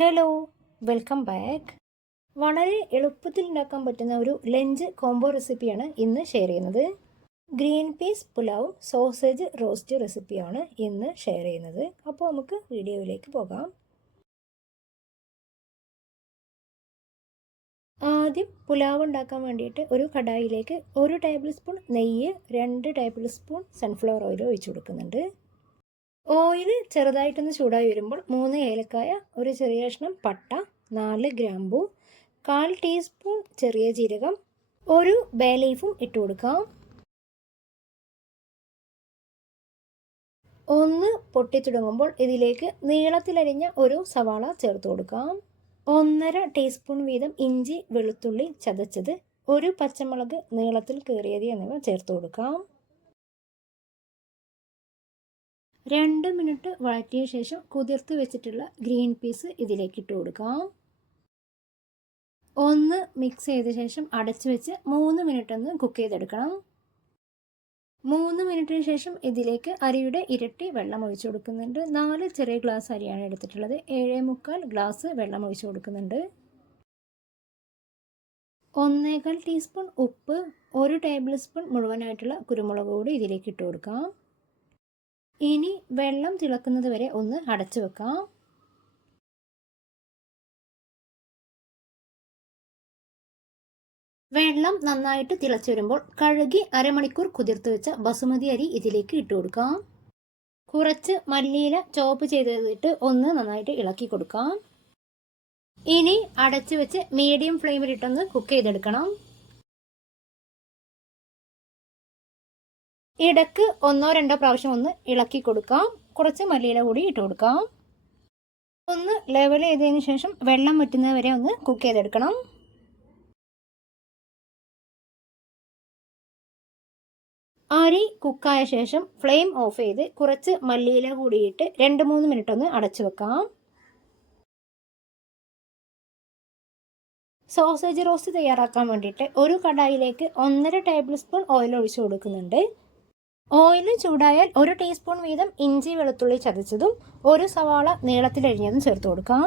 Hello, welcome back. വളരെ എളുപ്പത്തിൽ ഉണ്ടാക്കാൻ പറ്റുന്ന ഒരു ലഞ്ച് കോംബോ റെസിപ്പിയാണ് ഇന്ന് ഷെയർ ചെയ്യുന്നത്. ഗ്രീൻ പീസ് പുലാവും സോസേജ് റോസ്റ്റ് റെസിപ്പിയാണ് ഇന്ന് ഷെയർ ചെയ്യുന്നത്. അപ്പോൾ നമുക്ക് വീഡിയോയിലേക്ക് പോകാം. ആദ്യം പുലാവ് ഉണ്ടാക്കാൻ വേണ്ടിയിട്ട് ഒരു കടായിലേക്ക് 1 ടേബിൾ സ്പൂൺ നെയ്യ്, 2 ടേബിൾ സ്പൂൺ സൺഫ്ലവർ ഓയിൽ ഒഴിച്ചു കൊടുക്കുന്നുണ്ട്. ഓയിൽ ചെറുതായിട്ടൊന്ന് ചൂടായി വരുമ്പോൾ 3 ഏലക്കായ, ഒരു ചെറിയ കഷ്ണം പട്ട, 4 ഗ്രാമ്പൂ, 1/4 ടീസ്പൂൺ ചെറിയ ജീരകം, ഒരു ബേ ലീഫും ഇട്ട് കൊടുക്കാം. ഒന്ന് പൊട്ടി തുടങ്ങുമ്പോൾ ഇതിലേക്ക് നീളത്തിലരിഞ്ഞ ഒരു സവാള ചേർത്ത് കൊടുക്കാം. 1/2 ടീസ്പൂൺ വീതം ഇഞ്ചി വെളുത്തുള്ളി ചതച്ചത്, ഒരു പച്ചമുളക് നീളത്തിൽ കീറിയത് എന്നിവ ചേർത്ത് കൊടുക്കാം. 2 മിനിറ്റ് വഴറ്റിയ ശേഷം കുതിർത്ത് വെച്ചിട്ടുള്ള ഗ്രീൻ പീസ് ഇതിലേക്ക് ഇട്ട് കൊടുക്കാം. ഒന്ന് മിക്സ് ചെയ്ത ശേഷം അടച്ചു വെച്ച് 3 മിനിറ്റ് ഒന്ന് കുക്ക് ചെയ്തെടുക്കണം. 3 മിനിറ്റിന് ശേഷം ഇതിലേക്ക് അരിയുടെ ഇരട്ടി വെള്ളം ഒഴിച്ചു കൊടുക്കുന്നുണ്ട്. 4 ചെറിയ ഗ്ലാസ് അരിയാണ് എടുത്തിട്ടുള്ളത്. 7.25 ഗ്ലാസ് വെള്ളം ഒഴിച്ചു കൊടുക്കുന്നുണ്ട്. 1/4 ടീസ്പൂൺ ഉപ്പ്, 1 ടേബിൾ സ്പൂൺ മുഴുവനായിട്ടുള്ള കുരുമുളക് പൊടി ഇതിലേക്ക് ഇട്ട് കൊടുക്കാം. ഇനി വെള്ളം തിളക്കുന്നത് വരെ ഒന്ന് അടച്ചു വെക്കാം. വെള്ളം നന്നായിട്ട് തിളച്ചു വരുമ്പോൾ കഴുകി അരമണിക്കൂർ കുതിർത്ത് വെച്ച ബസുമതി അരി ഇതിലേക്ക് ഇട്ട് കൊടുക്കാം. കുറച്ച് മല്ലിയില ചോപ്പ് ചെയ്തിട്ട് ഒന്ന് നന്നായിട്ട് ഇളക്കി കൊടുക്കാം. ഇനി അടച്ചു വെച്ച് മീഡിയം ഫ്ലെയിമിലിട്ടൊന്ന് കുക്ക് ചെയ്തെടുക്കണം. ഇടക്ക് 1-2 പ്രാവശ്യം ഒന്ന് ഇളക്കി കൊടുക്കാം. കുറച്ച് മല്ലിയില കൂടി ഇട്ട് കൊടുക്കാം. ഒന്ന് ലെവൽ ചെയ്തതിന് ശേഷം വെള്ളം വറ്റുന്നത് വരെ ഒന്ന് കുക്ക് ചെയ്തെടുക്കണം. അരി കുക്കായ ശേഷം ഫ്ലെയിം ഓഫ് ചെയ്ത് കുറച്ച് മല്ലിയില കൂടിയിട്ട് 2-3 മിനിറ്റ് ഒന്ന് അടച്ചു വെക്കാം. സോസേജ് റോസ്റ്റ് തയ്യാറാക്കാൻ വേണ്ടിയിട്ട് ഒരു കടായിലേക്ക് 1.5 ടേബിൾ സ്പൂൺ ഓയിൽ ഒഴിച്ചു കൊടുക്കുന്നുണ്ട്. ഓയിൽ ചൂടായാൽ 1 ടീസ്പൂൺ വീതം ഇഞ്ചി വെളുത്തുള്ളി ചതച്ചതും, ഒരു സവാള നീളത്തിലരിഞ്ഞതും ചേർത്ത് കൊടുക്കാം.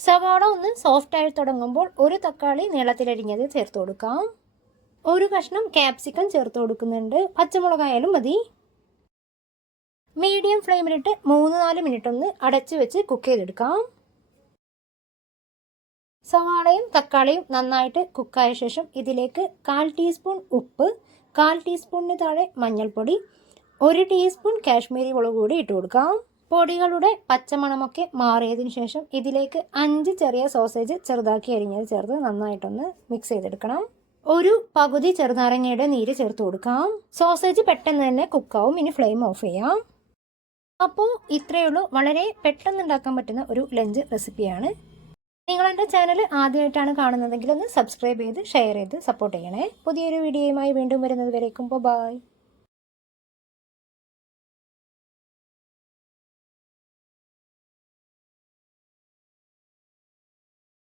സവാള ഒന്ന് സോഫ്റ്റ് ആയി തുടങ്ങുമ്പോൾ ഒരു തക്കാളി നീളത്തിലരിഞ്ഞത് ചേർത്ത് കൊടുക്കാം. ഒരു കഷ്ണം ക്യാപ്സിക്കം ചേർത്ത് കൊടുക്കുന്നുണ്ട്. പച്ചമുളകായാലും മതി. മീഡിയം ഫ്ലെയിമിലിട്ട് 3-4 മിനിറ്റ് ഒന്ന് അടച്ചു വെച്ച് കുക്ക് ചെയ്തെടുക്കാം. സവാളയും തക്കാളിയും നന്നായിട്ട് കുക്കായ ശേഷം ഇതിലേക്ക് 1/4 ടീസ്പൂൺ ഉപ്പ്, 1/4 ടീസ്പൂണിന് താഴെ മഞ്ഞൾപ്പൊടി, 1 ടീസ്പൂൺ കാശ്മീരി മുളക് കൂടി ഇട്ട് കൊടുക്കാം. പൊടികളുടെ പച്ചമണമൊക്കെ മാറിയതിന് ശേഷം ഇതിലേക്ക് 5 ചെറിയ സോസേജ് ചെറുതാക്കി അരിഞ്ഞത് ചേർത്ത് നന്നായിട്ടൊന്ന് മിക്സ് ചെയ്തെടുക്കണം. ഒരു പകുതി ചെറുനാരങ്ങയുടെ നീര് ചേർത്ത് കൊടുക്കാം. സോസേജ് പെട്ടെന്ന് തന്നെ കുക്കാവും. ഇനി ഫ്ലെയിം ഓഫ് ചെയ്യാം. അപ്പോൾ ഇത്രയേ ഉള്ളൂ. വളരെ പെട്ടെന്ന് ഉണ്ടാക്കാൻ പറ്റുന്ന ഒരു ലഞ്ച് റെസിപ്പിയാണ്. നിങ്ങൾ എൻ്റെ ചാനൽ ആദ്യമായിട്ടാണ് കാണുന്നതെങ്കിൽ ഒന്ന് സബ്സ്ക്രൈബ് ചെയ്ത് ഷെയർ ചെയ്ത് സപ്പോർട്ട് ചെയ്യണേ. പുതിയൊരു വീഡിയോയുമായി വീണ്ടും വരുന്നത് വരേക്കും ബൈ.